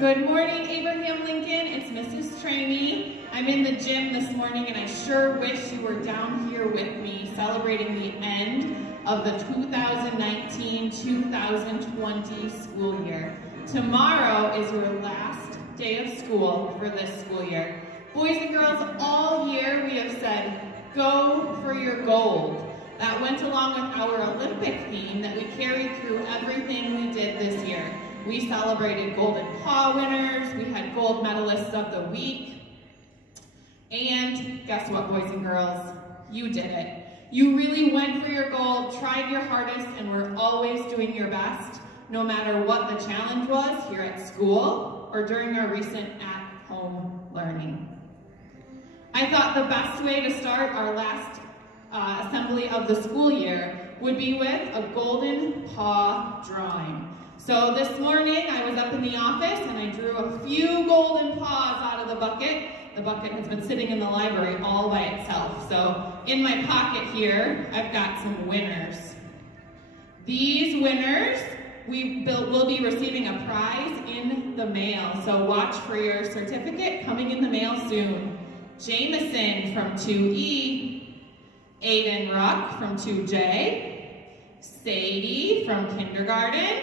Good morning, Abraham Lincoln. It's Mrs. Trainee. I'm in the gym this morning and I sure wish you were down here with me celebrating the end of the 2019-2020 school year. Tomorrow is your last day of school for this school year. Boys and girls, all year we have said, go for your gold. That went along with our Olympic theme that we carried through everything we did this year. We celebrated golden Paw Winners, we had gold medalists of the week, and guess what, boys and girls? You did it. You really went for your gold, tried your hardest, and were always doing your best, no matter what the challenge was here at school or during our recent at-home learning. I thought the best way to start our last assembly of the school year would be with a golden paw drawing. So this morning I was up in the office and I drew a few golden paws out of the bucket. The bucket has been sitting in the library all by itself. So in my pocket here, I've got some winners. These winners will be receiving a prize in the mail. So watch for your certificate coming in the mail soon. Jameson from 2E, Aiden Ruck from 2J, Sadie from kindergarten,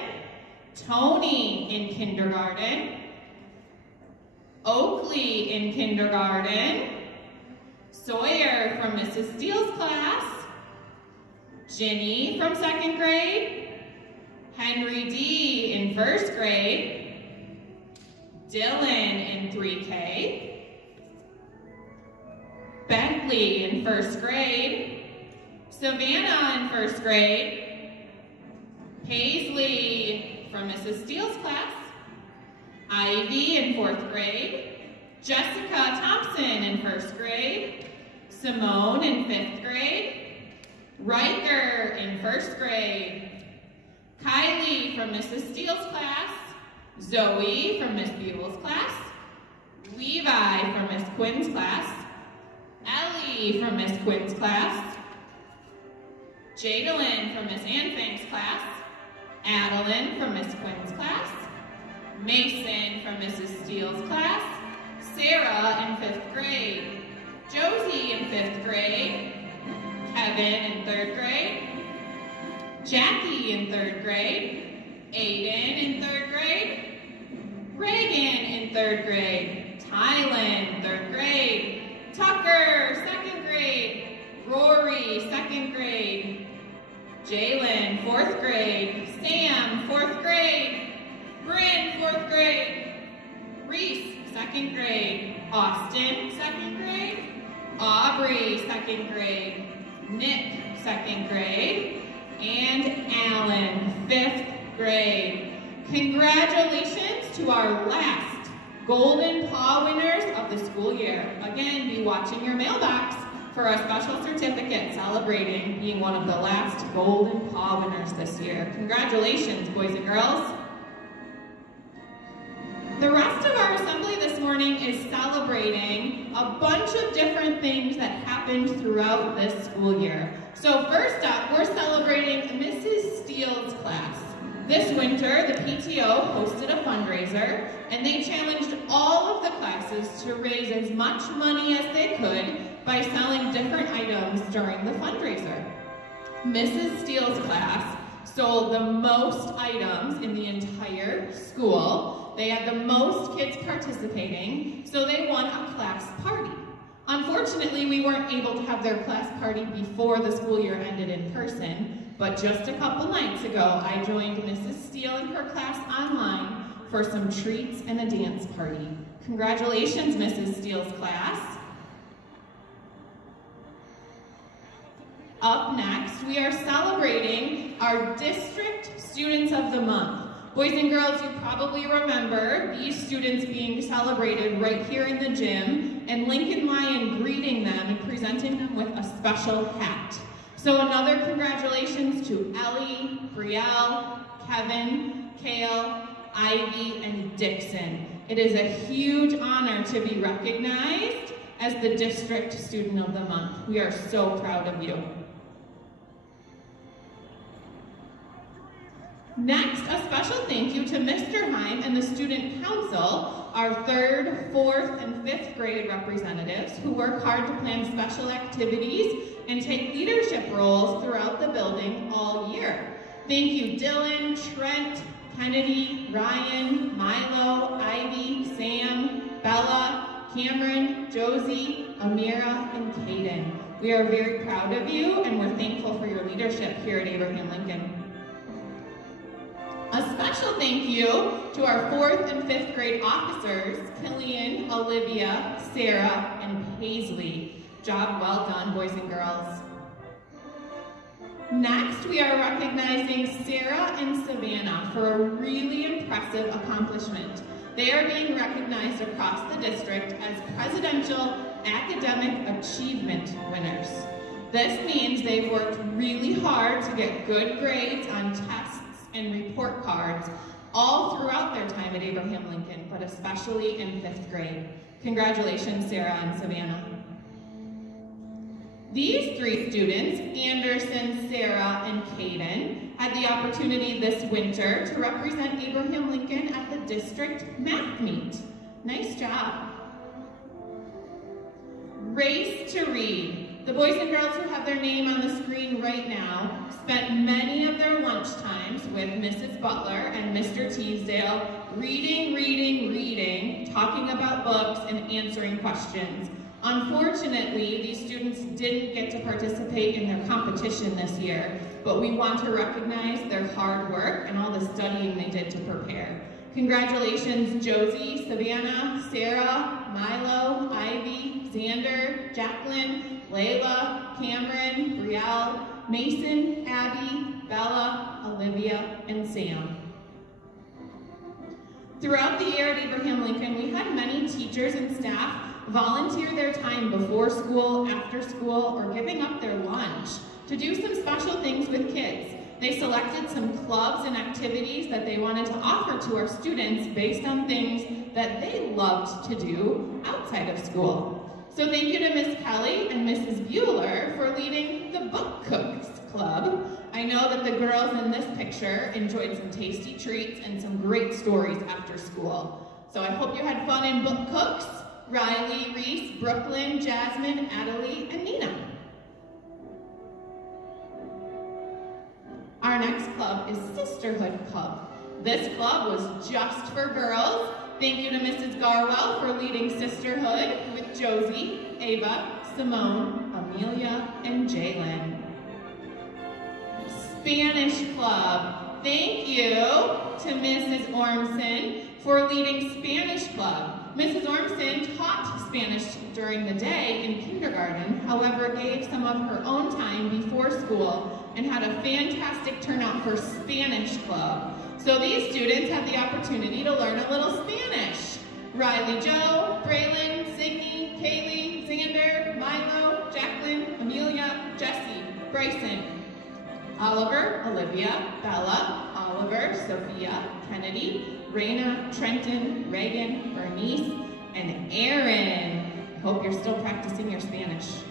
Tony in kindergarten, Oakley in kindergarten, Sawyer from Mrs. Steele's class, Ginny from 2nd grade, Henry D in 1st grade, Dylan in 3K, Bentley in 1st grade, Savannah in 1st grade, Paisley from Mrs. Steele's class, Ivy in 4th grade, Jessica Thompson in 1st grade, Simone in 5th grade, Riker in 1st grade, Kylie from Mrs. Steele's class, Zoe from Miss Buell's class, Levi from Miss Quinn's class, Ellie from Miss Quinn's class, Jadalyn from Miss Ann Fang's class, Adeline from Miss Quinn's class, Mason from Mrs. Steele's class, Sarah in 5th grade, Josie in 5th grade, Kevin in 3rd grade, Jackie in 3rd grade, Aiden in 3rd grade, Reagan in 3rd grade, Tylen 3rd grade, Tucker 2nd grade, Rory 2nd grade, Jalen 4th grade, Sam 4th grade, Bryn 4th grade, Reese 2nd grade, Austin 2nd grade, Aubrey 2nd grade, Nick 2nd grade, and Alan 5th grade. Congratulations to our last Golden Paw Winners of the school year. Again, be watching your mailbox for a special certificate celebrating being one of the last Golden Paw Winners this year. Congratulations, boys and girls. The rest of our assembly this morning is celebrating a bunch of different things that happened throughout this school year. So first up, we're celebrating Mrs. Steele's class. This winter, the PTO hosted a fundraiser, and they challenged all of the classes to raise as much money as they could by selling different items during the fundraiser. Mrs. Steele's class sold the most items in the entire school. They had the most kids participating, so they won a class party. Unfortunately, we weren't able to have their class party before the school year ended in person, but just a couple nights ago, I joined Mrs. Steele and her class online for some treats and a dance party. Congratulations, Mrs. Steele's class. Up next, we are celebrating our District Students of the Month. Boys and girls, you probably remember these students being celebrated right here in the gym, and Lincoln Lion greeting them and presenting them with a special hat. So another congratulations to Ellie, Brielle, Kevin, Kale, Ivy, and Dixon. It is a huge honor to be recognized as the District Student of the Month. We are so proud of you. Next, a special thank you to Mr. Heim and the Student Council, our 3rd, 4th, and 5th grade representatives who work hard to plan special activities and take leadership roles throughout the building all year. Thank you Dylan, Trent, Kennedy, Ryan, Milo, Ivy, Sam, Bella, Cameron, Josie, Amira, and Kaden. We are very proud of you and we're thankful for your leadership here at Abraham Lincoln. A special thank you to our 4th and 5th grade officers, Killian, Olivia, Sarah, and Paisley. Job well done, boys and girls. Next, we are recognizing Sarah and Savannah for a really impressive accomplishment. They are being recognized across the district as Presidential Academic Achievement Winners. This means they've worked really hard to get good grades on tests and report cards all throughout their time at Abraham Lincoln, but especially in 5th grade. Congratulations, Sarah and Savannah. These 3 students, Anderson, Sarah, and Kaden, had the opportunity this winter to represent Abraham Lincoln at the district math meet. Nice job. Race to Read. The boys and girls who have their name on the screen right now spent many of their lunch times with Mrs. Butler and Mr. Teasdale reading, talking about books and answering questions. Unfortunately, these students didn't get to participate in their competition this year, but we want to recognize their hard work and all the studying they did to prepare. Congratulations, Josie, Savannah, Sarah, Milo, Ivy, Xander, Jacqueline, Layla, Cameron, Brielle, Mason, Abby, Bella, Olivia, and Sam. Throughout the year at Abraham Lincoln, we had many teachers and staff volunteer their time before school, after school, or giving up their lunch to do some special things with kids. They selected some clubs and activities that they wanted to offer to our students based on things that they loved to do outside of school. So thank you to Miss Kelly and Mrs. Bueller for leading the Book Cooks Club. I know that the girls in this picture enjoyed some tasty treats and some great stories after school. So I hope you had fun in Book Cooks. Riley, Reese, Brooklyn, Jasmine, Adelie, and Nina. Our next club is Sisterhood Club. This club was just for girls. Thank you to Mrs. Garwell for leading Sisterhood with Josie, Ava, Simone, Amelia, and Jalen. Spanish Club. Thank you to Mrs. Ormson for leading Spanish Club. Mrs. Ormson taught Spanish during the day in kindergarten, however, gave some of her own time before school and had a fantastic turnout for Spanish Club. So these students had the opportunity to learn a little Spanish. Riley Joe, Braylon, Signy, Kaylee, Xander, Milo, Jacqueline, Amelia, Jessie, Bryson, Oliver, Olivia, Bella, Oliver, Sophia, Kennedy, Raina, Trenton, Reagan, Bernice, and Aaron. I hope you're still practicing your Spanish.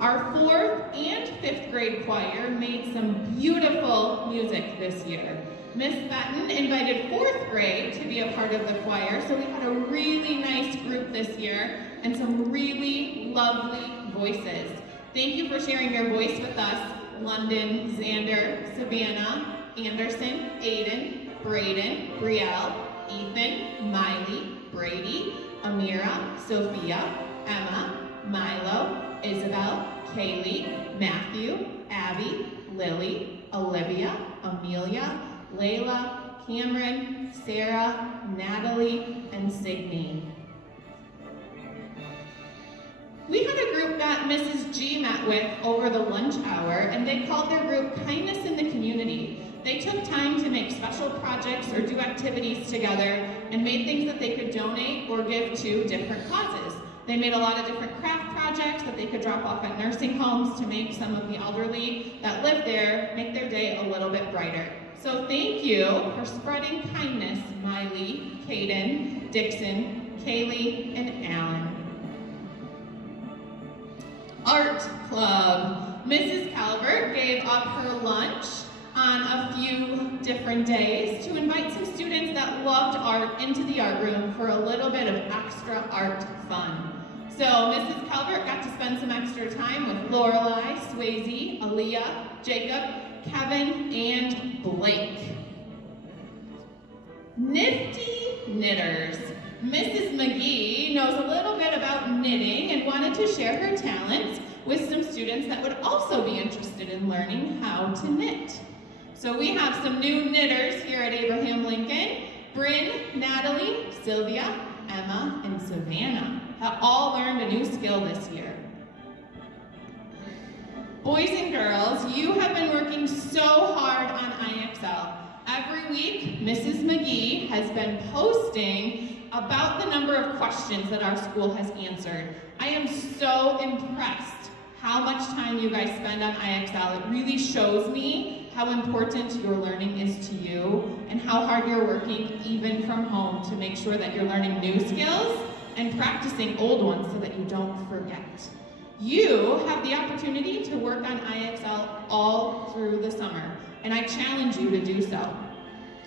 Our 4th and 5th grade choir made some beautiful music this year. Miss Benton invited 4th grade to be a part of the choir, so we had a really nice group this year and some really lovely voices. Thank you for sharing your voice with us, London, Xander, Savannah, Anderson, Aiden, Braden, Brielle, Ethan, Miley, Brady, Amira, Sophia, Emma, Milo, Isabel, Kaylee, Matthew, Abby, Lily, Olivia, Amelia, Layla, Cameron, Sarah, Natalie, and Signy. We had a group that Mrs. G met with over the lunch hour, and they called their group Kindness in the Community. They took time to make special projects or do activities together and made things that they could donate or give to different causes. They made a lot of different craft projects that they could drop off at nursing homes to make some of the elderly that live there make their day a little bit brighter. So thank you for spreading kindness, Miley, Kaden, Dixon, Kaylee, and Alan. Art Club. Mrs. Calvert gave up her lunch on a few different days to invite some students that loved art into the art room for a little bit of extra art fun. So Mrs. Calvert got to spend some extra time with Lorelei, Swayze, Aaliyah, Jacob, Kevin, and Blake. Nifty knitters. Mrs. McGee knows a little bit about knitting and wanted to share her talents with some students that would also be interested in learning how to knit. So we have some new knitters here at Abraham Lincoln. Bryn, Natalie, Sylvia, Emma, and Savannah have all learned a new skill this year. Boys and girls, you have been working so hard on IXL. Every week, Mrs. McGee has been posting about the number of questions that our school has answered. I am so impressed how much time you guys spend on IXL. It really shows me how important your learning is to you and how hard you're working even from home to make sure that you're learning new skills and practicing old ones so that you don't forget. You have the opportunity to work on IXL all through the summer, and I challenge you to do so.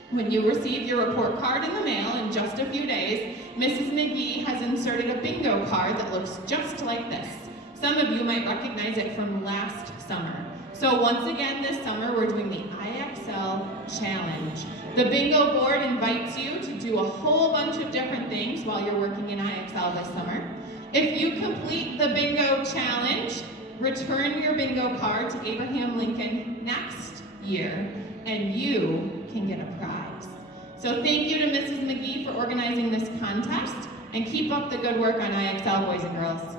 When you receive your report card in the mail in just a few days, Mrs. McGee has inserted a bingo card that looks just like this. Some of you might recognize it from last summer. So once again this summer, we're doing the IXL Challenge. The bingo board invites you to do a whole bunch of different things while you're working in IXL this summer. If you complete the bingo challenge, return your bingo card to Abraham Lincoln next year, and you can get a prize. So thank you to Mrs. McGee for organizing this contest, and keep up the good work on IXL, boys and girls.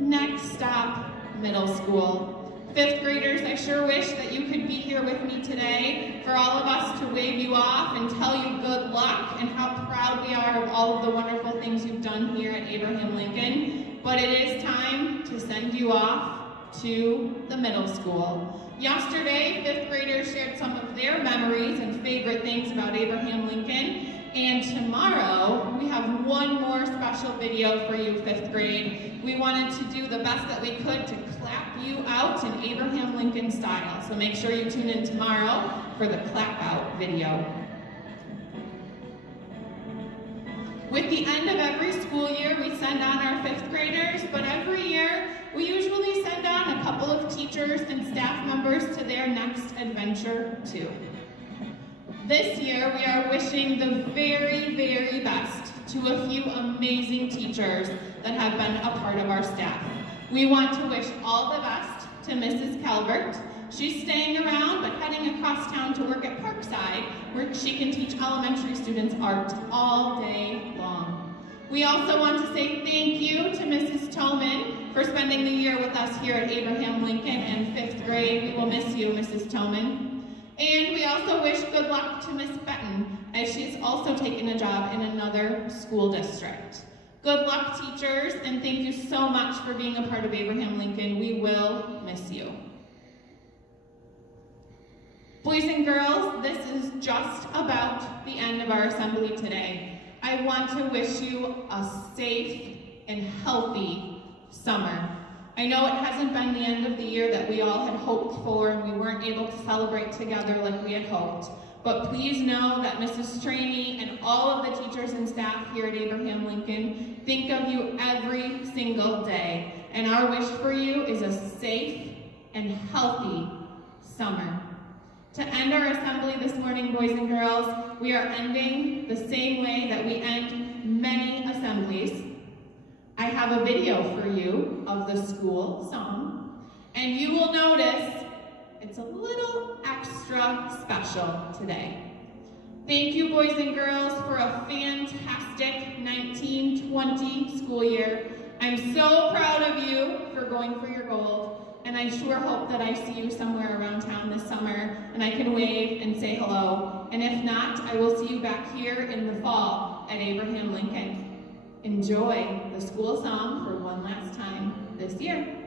Next stop, middle school. Fifth graders, I sure wish that you could be here with me today for all of us to wave you off and tell you good luck and how proud we are of all of the wonderful things you've done here at Abraham Lincoln. But it is time to send you off to the middle school. Yesterday, fifth graders shared some of their memories and favorite things about Abraham Lincoln. And tomorrow, we have one more special video for you, fifth grade. We wanted to do the best that we could to clap you out in Abraham Lincoln style. So make sure you tune in tomorrow for the clap out video. With the end of every school year, we send on our fifth graders, but every year, we usually send on a couple of teachers and staff members to their next adventure too. This year, we are wishing the very, very best to a few amazing teachers that have been a part of our staff. We want to wish all the best to Mrs. Calvert. She's staying around, but heading across town to work at Parkside, where she can teach elementary students art all day long. We also want to say thank you to Mrs. Toman for spending the year with us here at Abraham Lincoln and fifth grade. We will miss you, Mrs. Toman. And we also wish good luck to Miss Benton, as she's also taken a job in another school district. Good luck, teachers, and thank you so much for being a part of Abraham Lincoln. We will miss you. Boys and girls, this is just about the end of our assembly today. I want to wish you a safe and healthy summer. I know it hasn't been the end of the year that we all had hoped for, and we weren't able to celebrate together like we had hoped. But please know that Mrs. Straney and all of the teachers and staff here at Abraham Lincoln think of you every single day. And our wish for you is a safe and healthy summer. To end our assembly this morning, boys and girls, we are ending the same way that we end many assemblies. I have a video for you of the school song, and you will notice it's a little extra special today. Thank you, boys and girls, for a fantastic 1920 school year. I'm so proud of you for going for your gold, and I sure hope that I see you somewhere around town this summer, and I can wave and say hello. And if not, I will see you back here in the fall at Abraham Lincoln. Enjoy the school song for one last time this year.